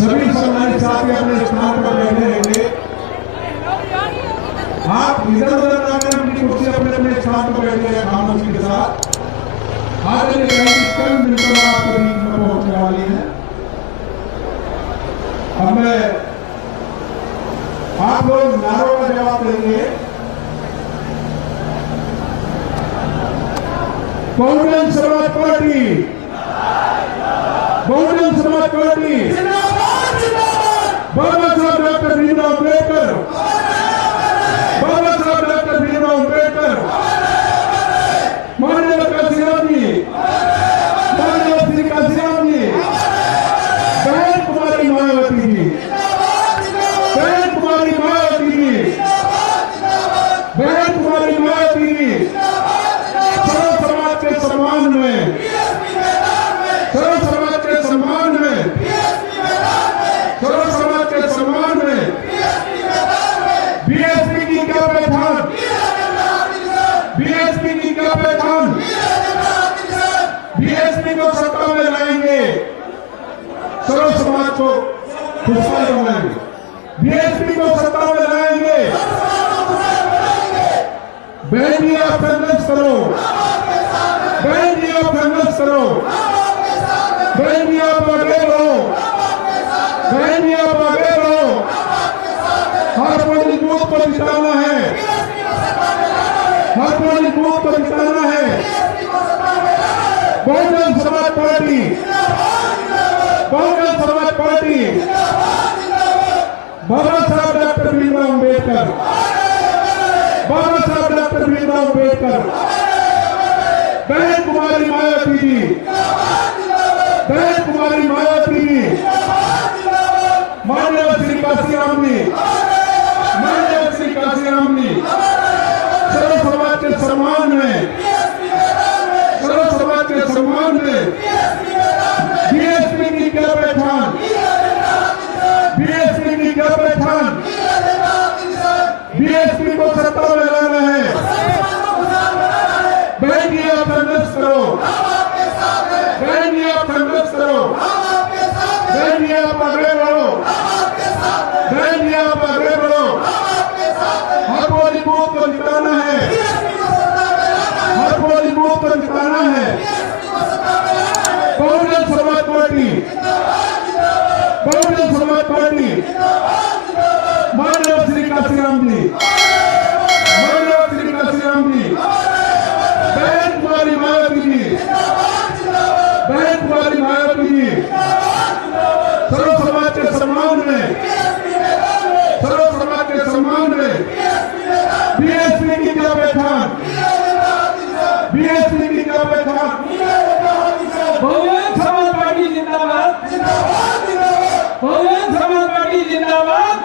सभी सम्मानित साथी अपने स्थान पर बैठे रहेंगे। आप इधर उधर जाकर अपनी कुर्सी अपने अपने स्थान पर बैठे खामोशी के साथ। आगे कई मिनटों में आपके बीच में पहुंचने वाली है। अब मैं आप लोग नारों का जवाब देंगे। बहुजन समाज पार्टी, बहुजन समाज पार्टी, बाबा साहब डॉक्टर भीमराव अम्बेडकर, बाबा साहब डॉक्टर भीमराव अम्बेडकर, माननीय काशीराम जी, माननीय श्री काशीराम जी, बहन कुमारी मायावती जी, बहन कुमारी मायावती जी, बहन कुमारी मायावती जी, सर्व समाज के सम्मान में, सर्व समाज के सम्मान में, सर्व समाज के सम्मान में बीएसपी की क्या पहचान, बीएसपी की क्या पहचान, बीएसपी को सत्ता में लाएंगे, सर्व समाज को खुशहाल बनाएंगे, बीएसपी को सत्ता में लाएंगे। बहन जी आप संघर्ष करो, बहन जी आप संघर्ष करो, बहन जी आप आगे रहो, बहन जी आप आगे रहो। हर कोई बूथ को जिताना है, हर कोई बूथ को जिताना है। बहुजन समाज पार्टी, बहुजन समाज पार्टी, बाबा साहब डॉक्टर भीमराव अम्बेडकर, बाबा साहब डॉक्टर भीमराव अम्बेडकर, बहन कुमारी मायावती जी, बहन कुमारी मायावती जी, माननीय श्री काशीराम जी, माननीय श्री काशीराम जी, सर्व समाज के सम्मान में, सर्व समाज के सम्मान में बीएसपी की क्या पहचान, बीएसपी की क्या पहचान, बीएसपी को सत्ता में लाना है। बहन जी आप संघर्ष करो, बहन जी आप संघर्ष करो, बहन जी आप आगे बढ़ो, बहन जी आप आगे बढ़ो। हर कोई बूथ को जिताना है, हर कोई बूथ को जिताना है। बहुजन समाज पार्टी, बहुजन समाज पार्टी, माननीय श्री काशीराम जी, माननीय श्री काशीराम जी, बहन कुमारी मायावती जी, बहन कुमारी मायावती जी, सर्व समाज के सम्मान में, सर्व समाज के सम्मान में बीएसपी की क्या पहचान, बीएसपी की क्या पहचान। बहुजन समाज पार्टी जिंदाबाद, बहुजन समाज पार्टी जिंदाबाद।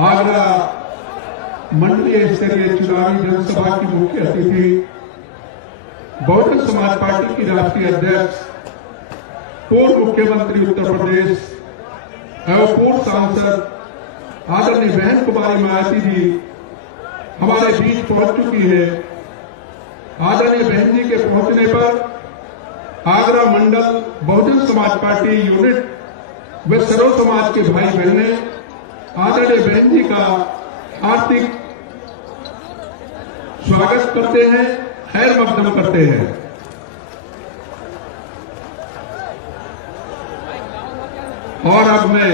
आगरा मंडलीय स्तरीय चुनावी जनसभा की मुख्य अतिथि बहुजन समाज पार्टी की राष्ट्रीय अध्यक्ष, पूर्व मुख्यमंत्री उत्तर प्रदेश एवं पूर्व सांसद आदरणीय बहन कुमारी मायावती जी हमारे बीच पहुंच चुकी है। आदरणीय बहन जी के पहुंचने पर आगरा मंडल बहुजन समाज पार्टी यूनिट व सर्व समाज के भाई बहने आदरणीय बहन जी का हार्दिक स्वागत करते हैं, खैर मकदम करते हैं। और अब मैं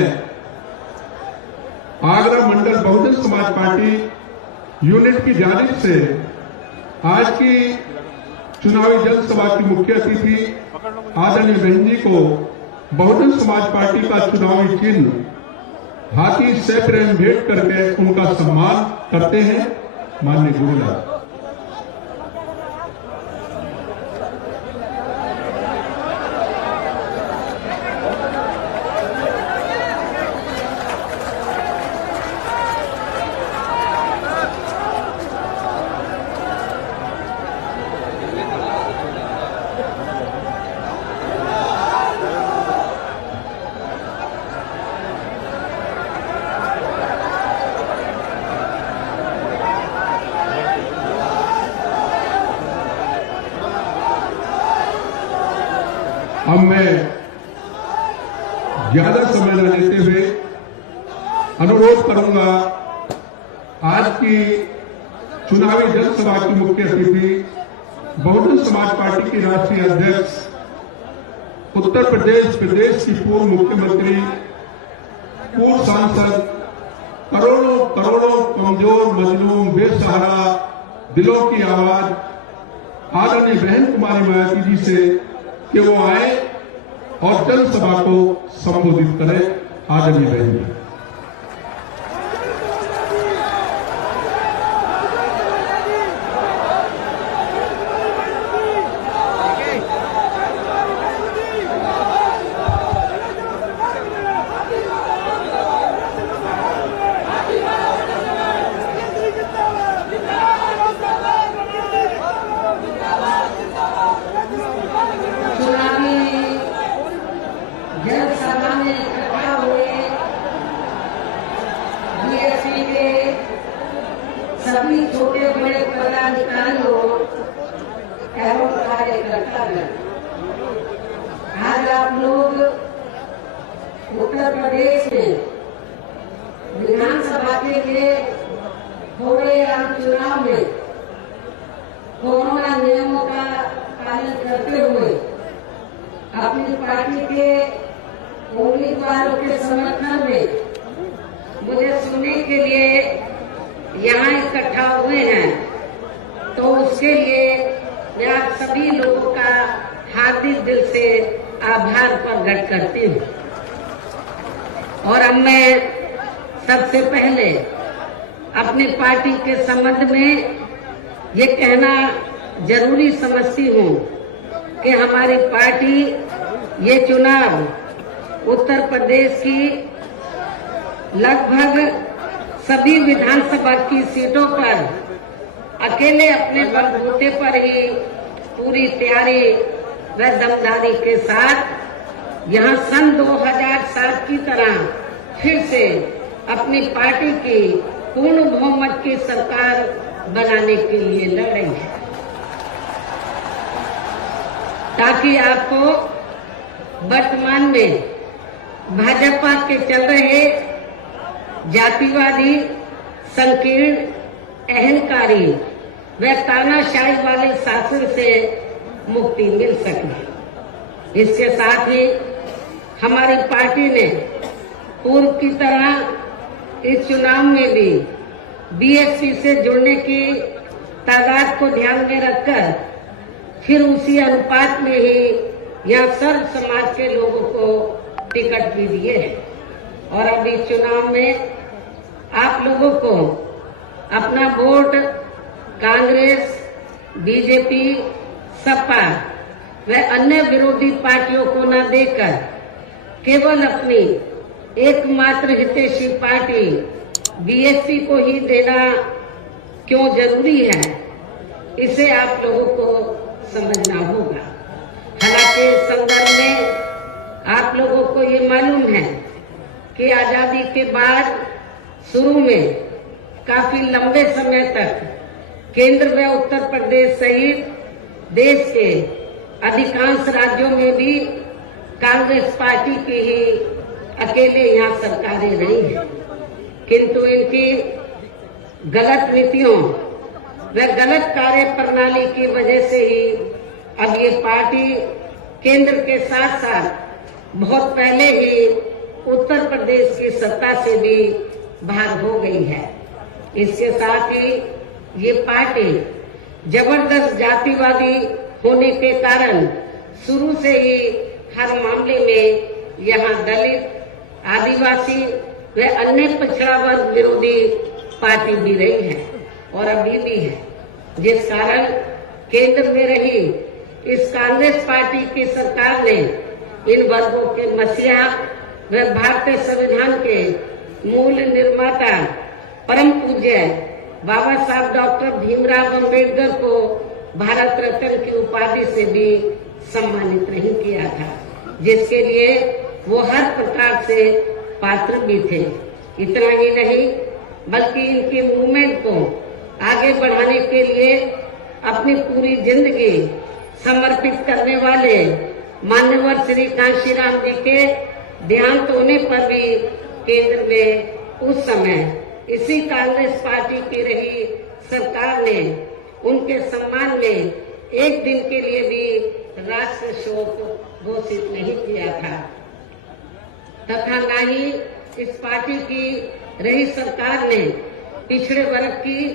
आगरा मंडल बहुजन समाज पार्टी यूनिट की जानिब से आज की चुनावी जनसभा की मुख्य अतिथि आदरणीय बहन जी को बहुजन समाज पार्टी का चुनावी चिन्ह हाथी से प्रेम भेंट करके उनका सम्मान करते हैं। माननीय गुरुलाल। अब मैं ज्यादा समय न लेते हुए अनुरोध करूंगा आज की चुनावी जनसभा की मुख्य अतिथि बहुजन समाज पार्टी की राष्ट्रीय अध्यक्ष, उत्तर प्रदेश की पूर्व मुख्यमंत्री, पूर्व सांसद, करोड़ों करोड़ों कमजोर मजलूम बेसहारा दिलों की आवाज आदरणीय बहन कुमारी मायावती जी से कि वो आए और जनसभा को संबोधित करें। आदरणीय बहन जी। जनसभा में इकट्ठा हुए बीएसपी के सभी छोटे बड़े पदाधिकारियों एवं कार्यकर्तागण, आज आप लोग उत्तर प्रदेश में विधानसभा के लिए हो रहे आम चुनाव में कोरोना नियमों का पालन करते हुए अपनी पार्टी के उम्मीदवारों के समर्थन में मुझे सुनने के लिए यहाँ इकट्ठा हुए हैं, तो उसके लिए मैं आप सभी लोगों का हार्दिक दिल से आभार प्रकट करती हूँ। और अब मैं सबसे पहले अपनी पार्टी के संबंध में ये कहना जरूरी समझती हूँ कि हमारी पार्टी ये चुनाव उत्तर प्रदेश की लगभग सभी विधानसभा की सीटों पर अकेले अपने बलबूते पर ही पूरी तैयारी व दमदारी के साथ यहाँ सन 2007 की तरह फिर से अपनी पार्टी की पूर्ण बहुमत की सरकार बनाने के लिए लड़ रही है, ताकि आपको वर्तमान में भाजपा के चल रहे जातिवादी, संकीर्ण, अहंकारी व तानाशाही वाले शासन से मुक्ति मिल सके। इसके साथ ही हमारी पार्टी ने पूर्व की तरह इस चुनाव में भी बीएसपी से जुड़ने की तादाद को ध्यान में रखकर फिर उसी अनुपात में ही यहाँ सर्व समाज के लोगों को टिकट भी दिए हैं। और अब इस चुनाव में आप लोगों को अपना वोट कांग्रेस, बीजेपी, सपा व अन्य विरोधी पार्टियों को न देकर केवल अपनी एकमात्र हितैषी पार्टी बीएसपी को ही देना क्यों जरूरी है, इसे आप लोगों को समझना होगा। हालांकि इस संदर्भ में आप लोगों को ये मालूम है कि आजादी के बाद शुरू में काफी लंबे समय तक केंद्र व उत्तर प्रदेश सहित देश के अधिकांश राज्यों में भी कांग्रेस पार्टी की ही अकेले यहाँ सरकारें रही हैं, किंतु इनकी गलत नीतियों व गलत कार्य प्रणाली की वजह से ही अब ये पार्टी केंद्र के साथ साथ बहुत पहले ही उत्तर प्रदेश की सत्ता से भी बाहर हो गई है। इसके साथ ही ये पार्टी जबरदस्त जातिवादी होने के कारण शुरू से ही हर मामले में यहाँ दलित, आदिवासी व अन्य पिछड़ा वर्ग विरोधी पार्टी भी रही है और अभी भी है, जिस कारण केंद्र में रही इस कांग्रेस पार्टी की सरकार ने इन वर्गों के मसीहा व भारतीय संविधान के मूल निर्माता परम पूज्य बाबा साहब डॉक्टर भीमराव अम्बेडकर को भारत रत्न की उपाधि से भी सम्मानित नहीं किया था, जिसके लिए वो हर प्रकार से पात्र भी थे। इतना ही नहीं बल्कि इनके मूवमेंट को आगे बढ़ाने के लिए अपनी पूरी जिंदगी समर्पित करने वाले मान्यवर श्री कांशीराम जी के देहांत होने पर भी केंद्र में उस समय इसी कांग्रेस पार्टी की रही सरकार ने उनके सम्मान में एक दिन के लिए भी राष्ट्रीय शोक घोषित नहीं किया था, तथा न ही इस पार्टी की रही सरकार ने पिछड़े वर्ग की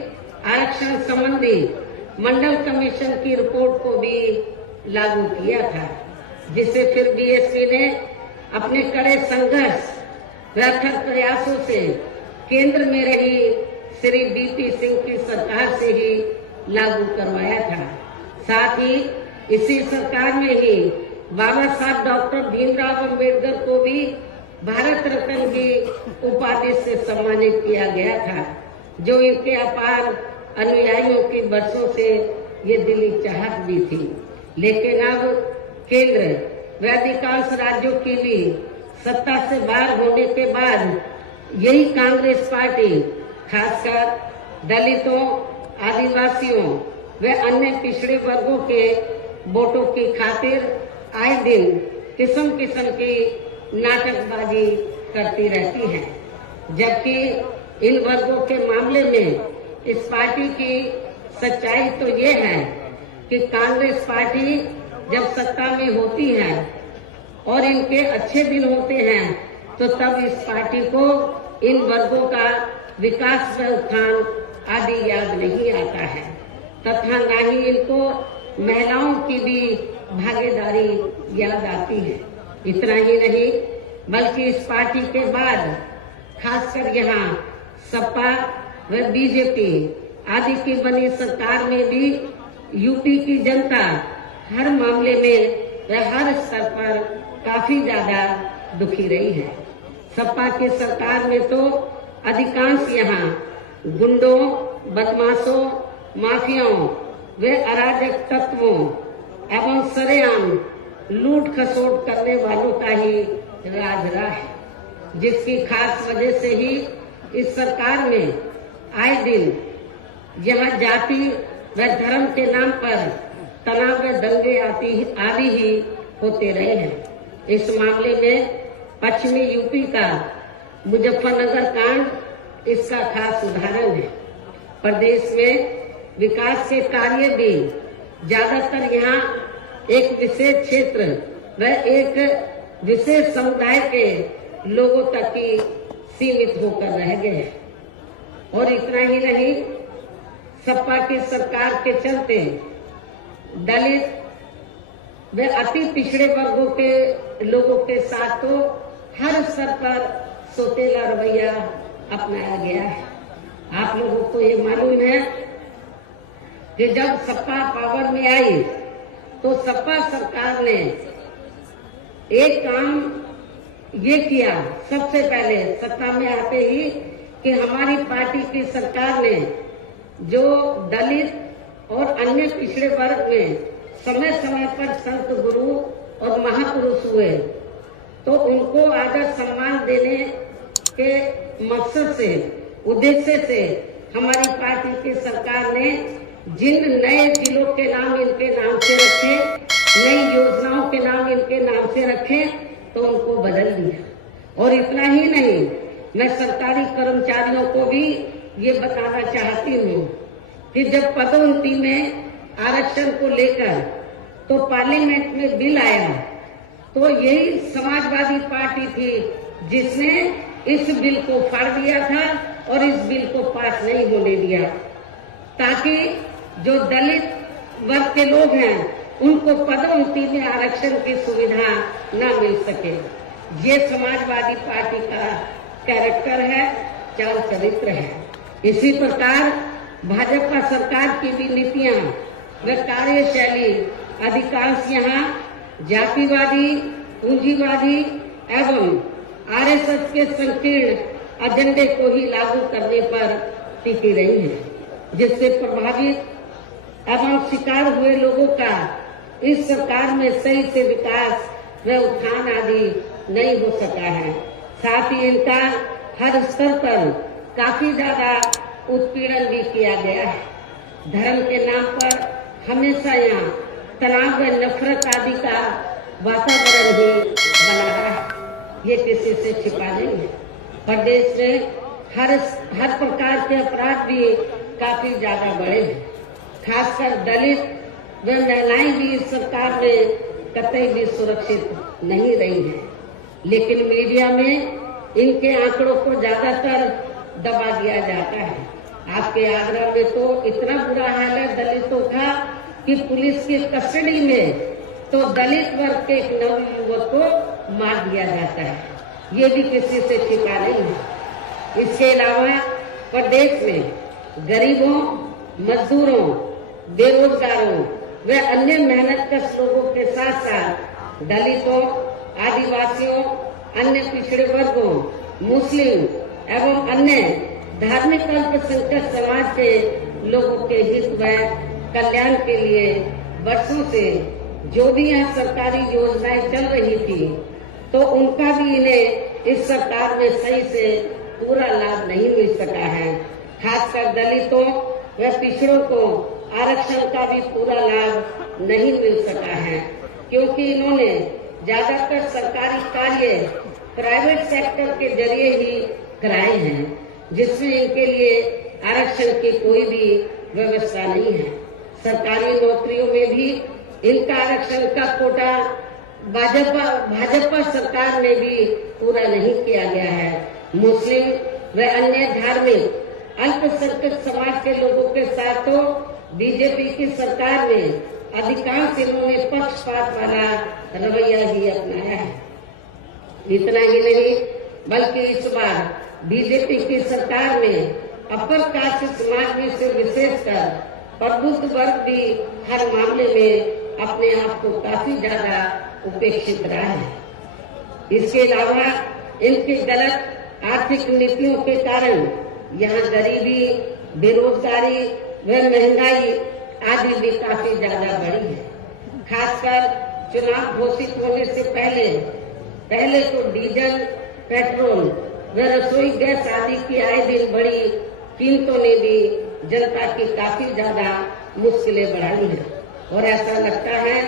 आरक्षण संबंधी मंडल कमीशन की रिपोर्ट को भी लागू किया था, जिसे फिर बीएसपी ने अपने कड़े संघर्ष व अथक प्रयासों से केंद्र में रही श्री बीपी सिंह की सरकार से ही लागू करवाया था। साथ ही इसी सरकार में ही बाबा साहब डॉक्टर भीमराव अम्बेडकर को भी भारत रत्न की उपाधि से सम्मानित किया गया था, जो इनके अपार अनुयायियों की बरसों से ये दिली चाहत भी थी। लेकिन अब केंद्र व अधिकांश राज्यों की भी सत्ता से बाहर होने के बाद यही कांग्रेस पार्टी खासकर दलितों, आदिवासियों व अन्य पिछड़े वर्गों के वोटों की खातिर आए दिन किस्म किस्म की नाटकबाजी करती रहती है, जबकि इन वर्गों के मामले में इस पार्टी की सच्चाई तो ये है कि कांग्रेस पार्टी जब सत्ता में होती है और इनके अच्छे दिन होते हैं तो तब इस पार्टी को इन वर्गों का विकास व उत्थान आदि याद नहीं आता है, तथा न ही इनको महिलाओं की भी भागीदारी याद आती है। इतना ही नहीं बल्कि इस पार्टी के बाद खासकर यहाँ सपा व बीजेपी आदि की बनी सरकार में भी यूपी की जनता हर मामले में व हर स्तर पर काफी ज्यादा दुखी रही है। सपा की सरकार में तो अधिकांश यहाँ गुंडों, बदमाशों, माफियाओं व अराजक तत्वों एवं सरेआम लूट खसोट करने वालों का ही राज रहा है, जिसकी खास वजह से ही इस सरकार में आए दिन यहाँ जाति व धर्म के नाम पर तनाव व दंगे आदि ही होते रहे हैं। इस मामले में पश्चिमी यूपी का मुजफ्फरनगर कांड इसका खास उदाहरण है। प्रदेश में विकास के कार्य भी ज्यादातर यहाँ एक विशेष क्षेत्र व एक विशेष समुदाय के लोगों तक ही सीमित होकर रह गए हैं। और इतना ही नहीं, सपा की सरकार के चलते दलित व अति पिछड़े वर्गों के लोगों के साथ तो हर स्तर पर सोतेला रवैया अपनाया गया है। आप लोगों को ये मालूम है कि जब सपा पावर में आई तो सपा सरकार ने एक काम ये किया सबसे पहले सत्ता में आते ही कि हमारी पार्टी की सरकार ने जो दलित और अन्य पिछड़े वर्ग में समय समय पर संत गुरु और महापुरुष हुए तो उनको आदर सम्मान देने के मकसद से उद्देश्य से हमारी पार्टी की सरकार ने जिन नए जिलों के नाम इनके नाम से रखे, नई योजनाओं के नाम इनके नाम से रखे तो उनको बदल दिया। और इतना ही नहीं, मैं सरकारी कर्मचारियों को भी ये बताना चाहती हूँ कि जब पदोन्नति में आरक्षण को लेकर तो पार्लियामेंट में बिल आया तो यही समाजवादी पार्टी थी जिसने इस बिल को फाड़ दिया था और इस बिल को पास नहीं होने दिया, ताकि जो दलित वर्ग के लोग हैं उनको पदोन्नति में आरक्षण की सुविधा न मिल सके। ये समाजवादी पार्टी का कैरेक्टर है, चाल चरित्र है। इसी प्रकार भाजपा सरकार की भी नीतियां व कार्यशैली अधिकांश यहाँ जातिवादी, पूंजीवादी एवं आरएसएस के संकीर्ण एजेंडे को ही लागू करने पर टिकी रही है, जिससे प्रभावित एवं शिकार हुए लोगों का इस सरकार में सही से विकास व उत्थान आदि नहीं हो सका है। साथ ही इनका हर स्तर पर काफी ज्यादा उत्पीड़न भी किया गया है। धर्म के नाम पर हमेशा यहाँ तनाव व नफरत आदि का वातावरण ही बना रहा है। ये किसी से छिपा नहीं है। प्रदेश में हर प्रकार के अपराध भी काफी ज्यादा बढ़े हैं। खासकर दलित व महिलाएं भी इस सरकार में कतई भी सुरक्षित नहीं रही हैं। लेकिन मीडिया में इनके आंकड़ों को ज्यादातर दबा दिया जाता है। आपके आगरा में तो इतना बुरा हाल है दलितों का कि पुलिस की कस्टडी में तो दलित वर्ग के एक नवयुवक को मार दिया जाता है। ये भी किसी से छिपा नहीं है। इसके अलावा प्रदेश में गरीबों, मजदूरों, बेरोजगारों व अन्य मेहनतकश लोगों के साथ साथ दलितों, आदिवासियों, अन्य पिछड़े वर्गों, मुस्लिम एवं अन्य धार्मिक अल्पसंख्यक समाज के लोगों के हित व कल्याण के लिए वर्षों से जो भी यहाँ सरकारी योजनाएं चल रही थी तो उनका भी इन्हें इस सरकार में सही से पूरा लाभ नहीं मिल सका है। खासकर दलितों व पिछड़ों को आरक्षण का भी पूरा लाभ नहीं मिल सका है, क्योंकि इन्होंने ज्यादातर सरकारी कार्य प्राइवेट सेक्टर के जरिए ही कराए हैं, जिसमें इनके लिए आरक्षण की कोई भी व्यवस्था नहीं है। सरकारी नौकरियों में भी इनका आरक्षण का कोटा भाजपा सरकार में भी पूरा नहीं किया गया है। मुस्लिम व अन्य धार्मिक अल्पसंख्यक समाज के लोगों के साथ तो बीजेपी की सरकार में अधिकांश इन्होंने पक्षपात वाला रवैया ही अपनाया है। इतना ही नहीं बल्कि इस बार बीजेपी की सरकार में अपर कास्ट समाज में से विशेषकर प्रबुद्ध वर्ग भी हर मामले में अपने आप को काफी ज्यादा उपेक्षित रहा है। इसके अलावा इनकी गलत आर्थिक नीतियों के कारण यहाँ गरीबी, बेरोजगारी व महंगाई आदि भी काफी ज्यादा बढ़ी है। खासकर चुनाव घोषित होने से पहले तो डीजल, पेट्रोल व रसोई गैस आदि की आए दिन बढ़ी कीमतों ने भी जनता की काफी ज्यादा मुश्किलें बढ़ाई हैं। और ऐसा लगता है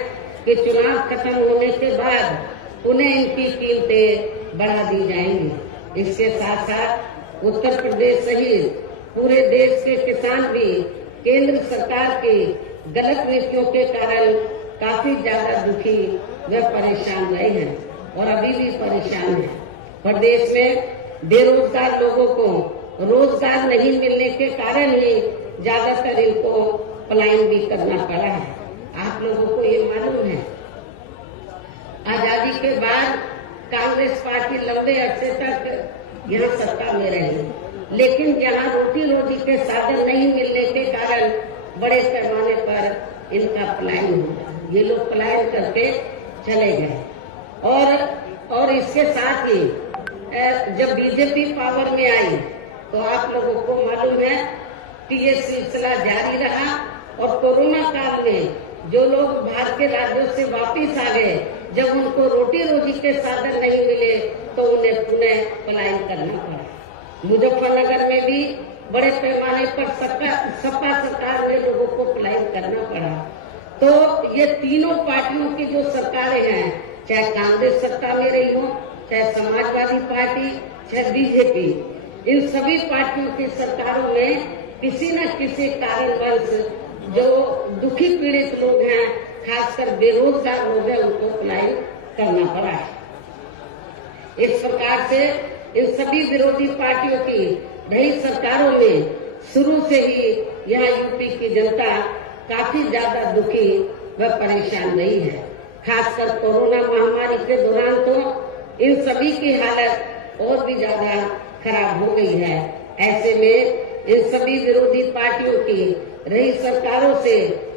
कि चुनाव खत्म होने के बाद उन्हें इनकी कीमतें बढ़ा दी जाएंगी। इसके साथ साथ उत्तर प्रदेश सहित पूरे देश के किसान भी केंद्र सरकार की गलत नीतियों के कारण काफी ज्यादा दुखी व परेशान रहे हैं और अभी भी परेशान हैं। प्रदेश में बेरोजगार लोगों को रोजगार नहीं मिलने के कारण ही ज्यादातर इनको पलायन भी करना पड़ा है। आप लोगों को ये मालूम है, आजादी के बाद कांग्रेस पार्टी लंबे अरसे तक यहाँ सत्ता में रही, लेकिन यहाँ रोटी रोटी के साधन नहीं मिलने के कारण बड़े पैमाने पर इनका पलायन हुआ। ये लोग पलायन करके चले गए। और इसके साथ ही जब बीजेपी पावर में आई तो आप लोगों को मालूम है कि ये सिलसिला जारी रहा और कोरोना काल में जो लोग बाहर के राज्यों से वापिस आ गए, जब उनको रोटी रोजी के साधन नहीं मिले तो उन्हें पुनः पलायन करना पड़ा। मुजफ्फरनगर में भी बड़े पैमाने पर सपा सरकार ने लोगों को पलायन करना पड़ा। तो ये तीनों पार्टियों की जो सरकारें हैं, चाहे कांग्रेस सत्ता में रही हो, चाहे समाजवादी पार्टी, चाहे बीजेपी, इन सभी पार्टियों की सरकारों में किसी न किसी कारणवश जो दुखी पीड़ित लोग हैं, खासकर बेरोजगार लोग हैं, उनको पलायन करना पड़ा है। इस प्रकार से इन सभी विरोधी पार्टियों की रही सरकारों में शुरू से ही यहाँ यूपी की जनता काफी ज्यादा दुखी व परेशान रही है। खासकर कोरोना महामारी के दौरान तो इन सभी की हालत और भी ज्यादा खराब हो गई है। ऐसे में इन सभी विरोधी पार्टियों की रही सरकारों से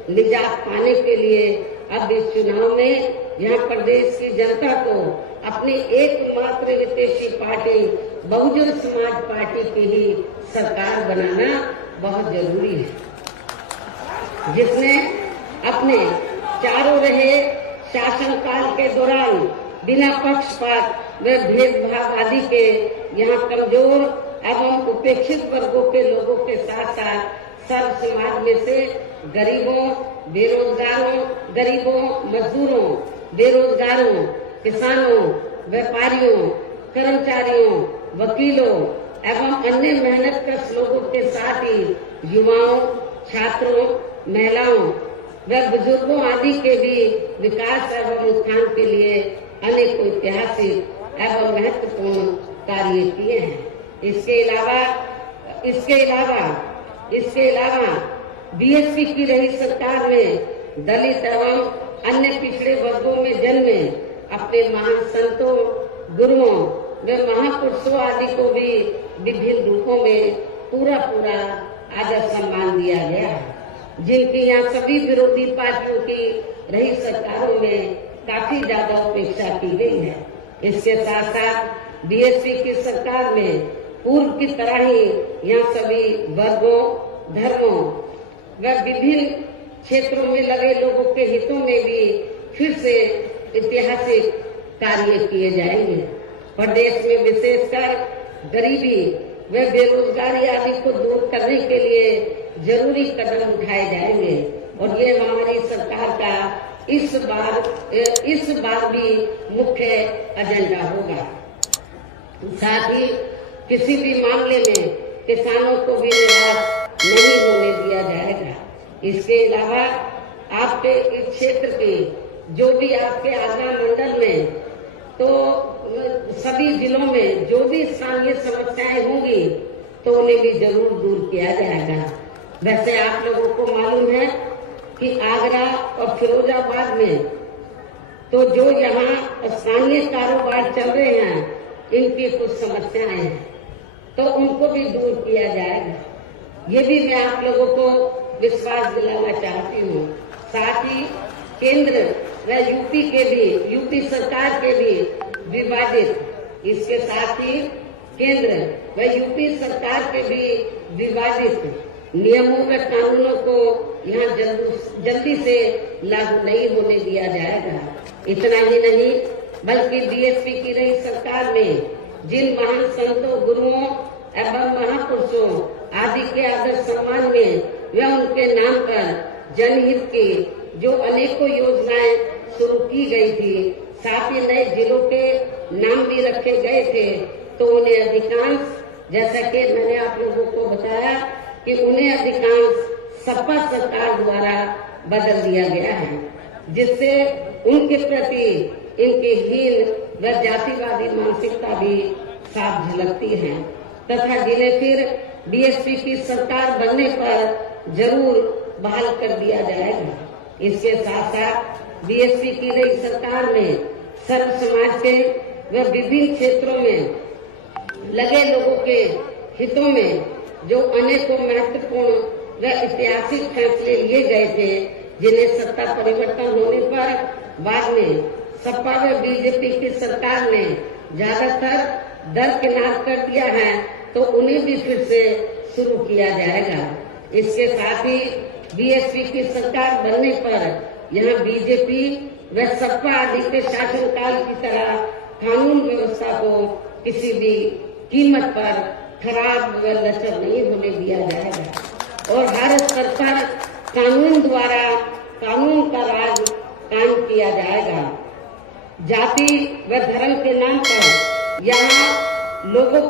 निजात पाने के लिए अब इस चुनाव में यहाँ प्रदेश की जनता को अपनी एकमात्र विदेशी पार्टी बहुजन समाज पार्टी की ही सरकार बनाना बहुत जरूरी है, जिसने अपने चारों रहे शासनकाल के दौरान बिना पक्षपात व भेदभाव आदि के यहाँ कमजोर एवं उपेक्षित वर्गों के लोगों के साथ साथ सर्व समाज में से गरीबों, मजदूरों, बेरोजगारों, किसानों, व्यापारियों, कर्मचारियों, वकीलों एवं अन्य मेहनतकश लोगों के साथ ही युवाओं, छात्रों, महिलाओं व बुजुर्गों आदि के भी विकास एवं उत्थान के लिए अनेक ऐतिहासिक एवं महत्वपूर्ण कार्य किए हैं। इसके अलावा बीएसपी की रही सरकार में दलित एवं अन्य पिछड़े वर्गों में जन्मे अपने महान संतों, गुरुओं व महापुरुषों आदि को भी विभिन्न रूपों में पूरा आदर सम्मान दिया गया है, जिनकी यहाँ सभी विरोधी पार्टियों की रही सरकारों में काफी ज्यादा उपेक्षा की गई है। इसके साथ साथ बीएसपी की सरकार में पूर्व की तरह ही यहाँ सभी वर्गों, धर्मों व विभिन्न क्षेत्रों में लगे लोगों के हितों में भी फिर से ऐतिहासिक कार्य किए जाएंगे। प्रदेश में विशेषकर गरीबी व बेरोजगारी आदि को दूर करने के लिए जरूरी कदम उठाए जाएंगे और ये हमारी सरकार का इस बार भी मुख्य एजेंडा होगा। साथ ही किसी भी मामले में किसानों को भी निराश नहीं होने दिया जाएगा। इसके अलावा आपके इस क्षेत्र के जो भी आपके आगरा मंडल में तो सभी जिलों में जो भी स्थानीय समस्याएं होंगी तो उन्हें भी जरूर दूर किया जाएगा। वैसे आप लोगों को मालूम है कि आगरा और फिरोजाबाद में तो जो यहाँ स्थानीय कारोबार चल रहे हैं, इनकी कुछ समस्याएं हैं तो उनको भी दूर किया जाएगा। ये भी मैं आप लोगों को विश्वास दिलाना चाहती हूँ। साथ ही केंद्र व यूपी सरकार के भी विवादित, इसके साथ ही केंद्र व यूपी सरकार के भी विवादित नियमों व कानूनों को यहाँ जल्दी से लागू नहीं होने दिया जाएगा। इतना ही नहीं बल्कि बीएसपी की रही सरकार में जिन महान संतों, गुरुओं एवं महापुरुषों आदि के आदर सम्मान में व उनके नाम पर जनहित की जो अनेकों योजनाएं शुरू की गई थी, साथ ही नए जिलों के नाम भी रखे गए थे, तो उन्हें अधिकांश, जैसा कि मैंने आप लोगों को बताया कि उन्हें अधिकांश सपा सरकार द्वारा बदल दिया गया है, जिससे उनके प्रति इनकी हीन व जातिवादी मानसिकता भी साफ झलकती है तथा जिन्हें फिर बीएसपी की सरकार बनने पर जरूर बहाल कर दिया जाएगा। इसके साथ साथ बीएसपी की नई सरकार में सर्व समाज के व विभिन्न क्षेत्रों में लगे लोगों के हितों में जो अनेकों महत्वपूर्ण व ऐतिहासिक फैसले लिए गए थे, जिन्हें सत्ता परिवर्तन होने पर बाद में सपा व बीजेपी की सरकार ने ज्यादातर दरकिनार कर दिया है, तो उन्हें भी फिर से शुरू किया जाएगा। इसके साथ ही बीएसपी की सरकार बनने पर यहाँ बीजेपी व सपा आदि के शासनकाल की तरह कानून व्यवस्था को किसी भी कीमत पर खराब व लचर नहीं होने दिया जाएगा और हर स्तर पर कानून द्वारा कानून का राज कायम किया जाएगा। जाति व धर्म के नाम पर यहाँ लोगों